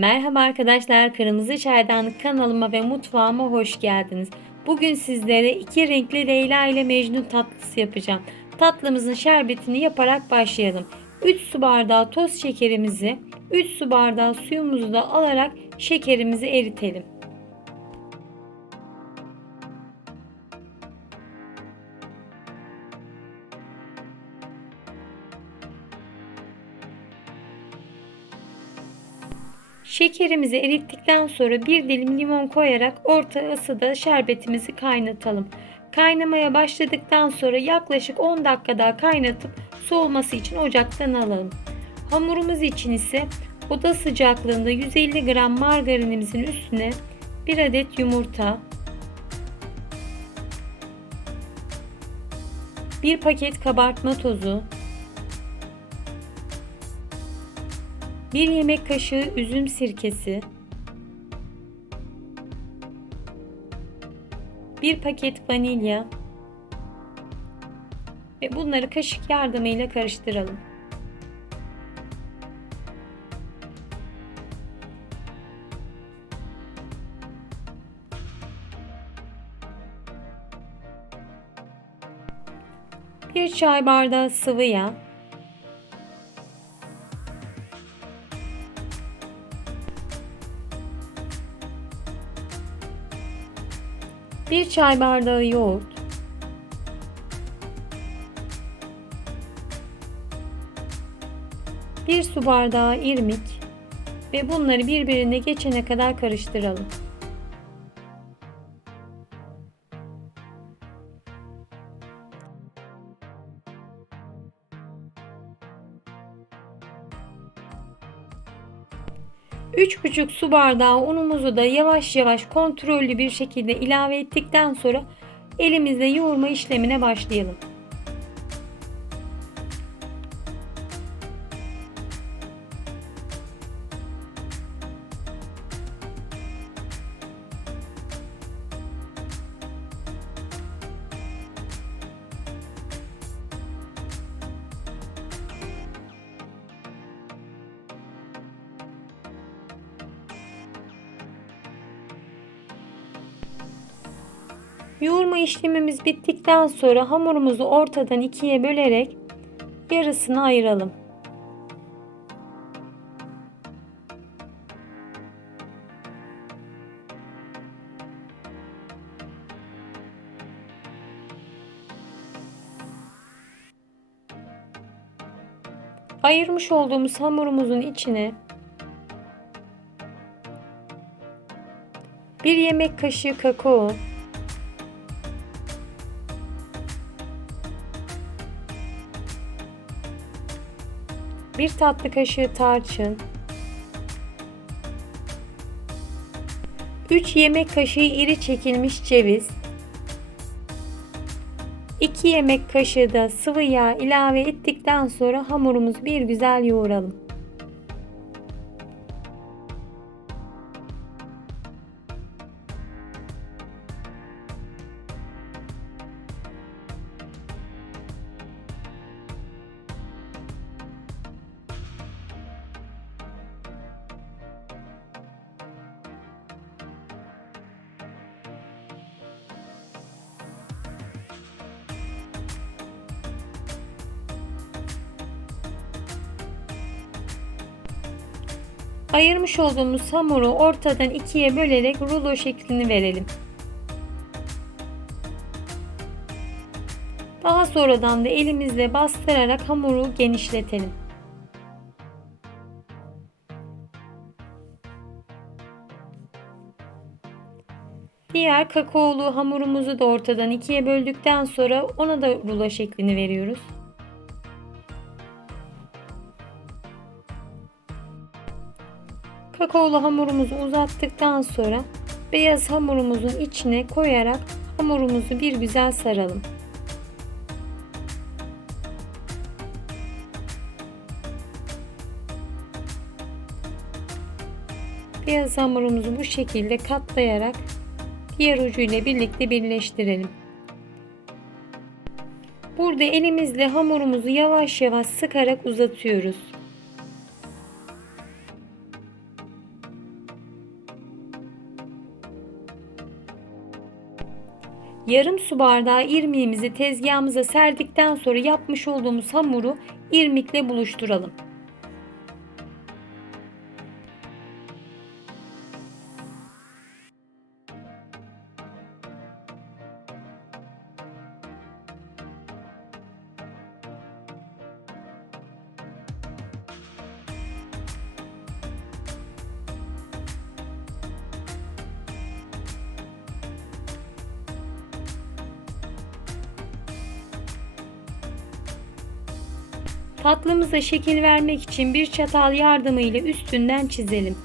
Merhaba arkadaşlar, Kırmızı Çaydanlık kanalıma ve mutfağıma hoş geldiniz. Bugün sizlere iki renkli Leyla ile Mecnun tatlısı yapacağım. Tatlımızın şerbetini yaparak başlayalım. 3 su bardağı toz şekerimizi, 3 su bardağı suyumuzu da alarak şekerimizi eritelim. Şekerimizi erittikten sonra bir dilim limon koyarak orta ısıda şerbetimizi kaynatalım. Kaynamaya başladıktan sonra yaklaşık 10 dakika daha kaynatıp soğuması için ocaktan alalım. Hamurumuz için ise oda sıcaklığında 150 gram margarinimizin üstüne 1 adet yumurta, 1 paket kabartma tozu, 1 yemek kaşığı üzüm sirkesi, 1 paket vanilya. Ve bunları kaşık yardımıyla karıştıralım. Bir çay bardağı sıvı yağ, Bir çay bardağı yoğurt. Bir su bardağı irmik ve bunları birbirine geçene kadar karıştıralım. Üç buçuk su bardağı unumuzu da yavaş yavaş kontrollü bir şekilde ilave ettikten sonra elimizle yoğurma işlemine başlayalım. Yoğurma işlemimiz bittikten sonra hamurumuzu ortadan ikiye bölerek yarısını ayıralım. Ayırmış olduğumuz hamurumuzun içine bir yemek kaşığı kakao, bir tatlı kaşığı tarçın, 3 yemek kaşığı iri çekilmiş ceviz, 2 yemek kaşığı da sıvı yağ ilave ettikten sonra hamurumuzu bir güzel yoğuralım. Ayırmış olduğumuz hamuru ortadan ikiye bölerek rulo şeklini verelim. Daha sonradan da elimizle bastırarak hamuru genişletelim. Diğer kakaolu hamurumuzu da ortadan ikiye böldükten sonra ona da rulo şeklini veriyoruz. Kakaolu hamurumuzu uzattıktan sonra beyaz hamurumuzun içine koyarak hamurumuzu bir güzel saralım. Beyaz hamurumuzu bu şekilde katlayarak diğer ucuyla birlikte birleştirelim. Burada elimizle hamurumuzu yavaş yavaş sıkarak uzatıyoruz. Yarım su bardağı irmiğimizi tezgahımıza serdikten sonra yapmış olduğumuz hamuru irmikle buluşturalım. Tatlımıza şekil vermek için bir çatal yardımıyla üstünden çizelim.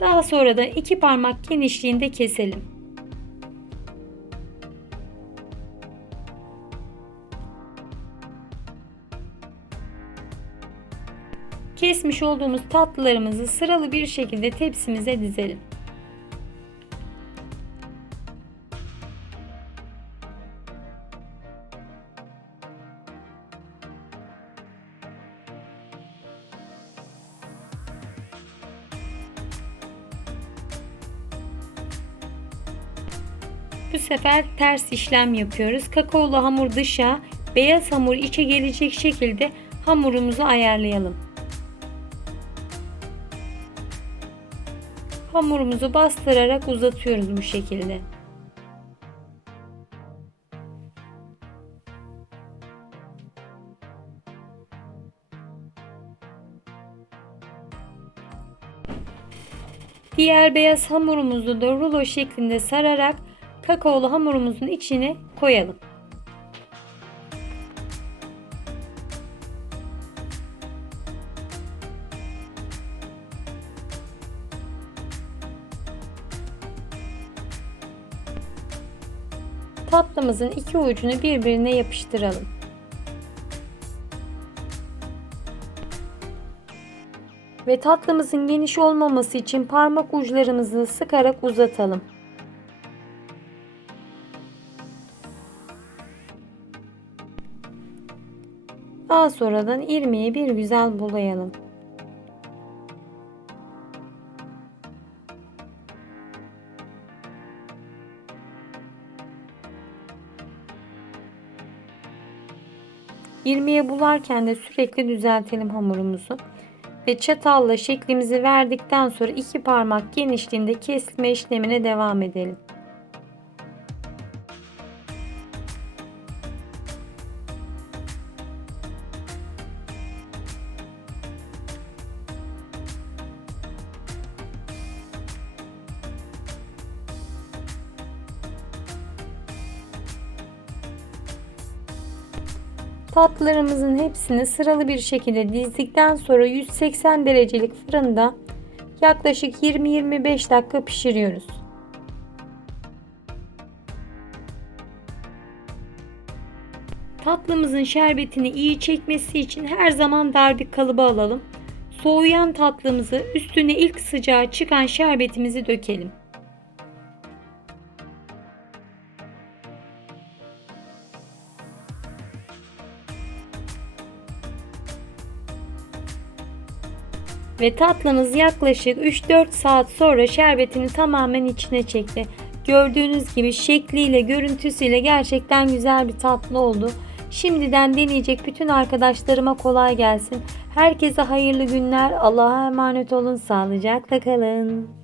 Daha sonra da iki parmak genişliğinde keselim. Kesmiş olduğumuz tatlılarımızı sıralı bir şekilde tepsimize dizelim. Bu sefer ters işlem yapıyoruz. Kakaolu hamur dışa, beyaz hamur içe gelecek şekilde hamurumuzu ayarlayalım. Hamurumuzu bastırarak uzatıyoruz bu şekilde. Diğer beyaz hamurumuzu da rulo şeklinde sararak kakaolu hamurumuzun içine koyalım. Tatlımızın iki ucunu birbirine yapıştıralım. Ve tatlımızın geniş olmaması için parmak uçlarımızı sıkarak uzatalım. Daha sonradan irmiği bir güzel bulayalım. İrmiğe bularken de sürekli düzeltelim hamurumuzu. Ve çatalla şeklimizi verdikten sonra iki parmak genişliğinde kesme işlemine devam edelim. Tatlılarımızın hepsini sıralı bir şekilde dizdikten sonra 180 derecelik fırında yaklaşık 20-25 dakika pişiriyoruz. Tatlımızın şerbetini iyi çekmesi için her zaman dar bir kalıba alalım. Soğuyan tatlımızı üstüne ilk sıcağı çıkan şerbetimizi dökelim. Ve tatlımız yaklaşık 3-4 saat sonra şerbetini tamamen içine çekti. Gördüğünüz gibi şekliyle görüntüsüyle gerçekten güzel bir tatlı oldu. Şimdiden deneyecek bütün arkadaşlarıma kolay gelsin. Herkese hayırlı günler. Allah'a emanet olun. Sağlıcakla kalın.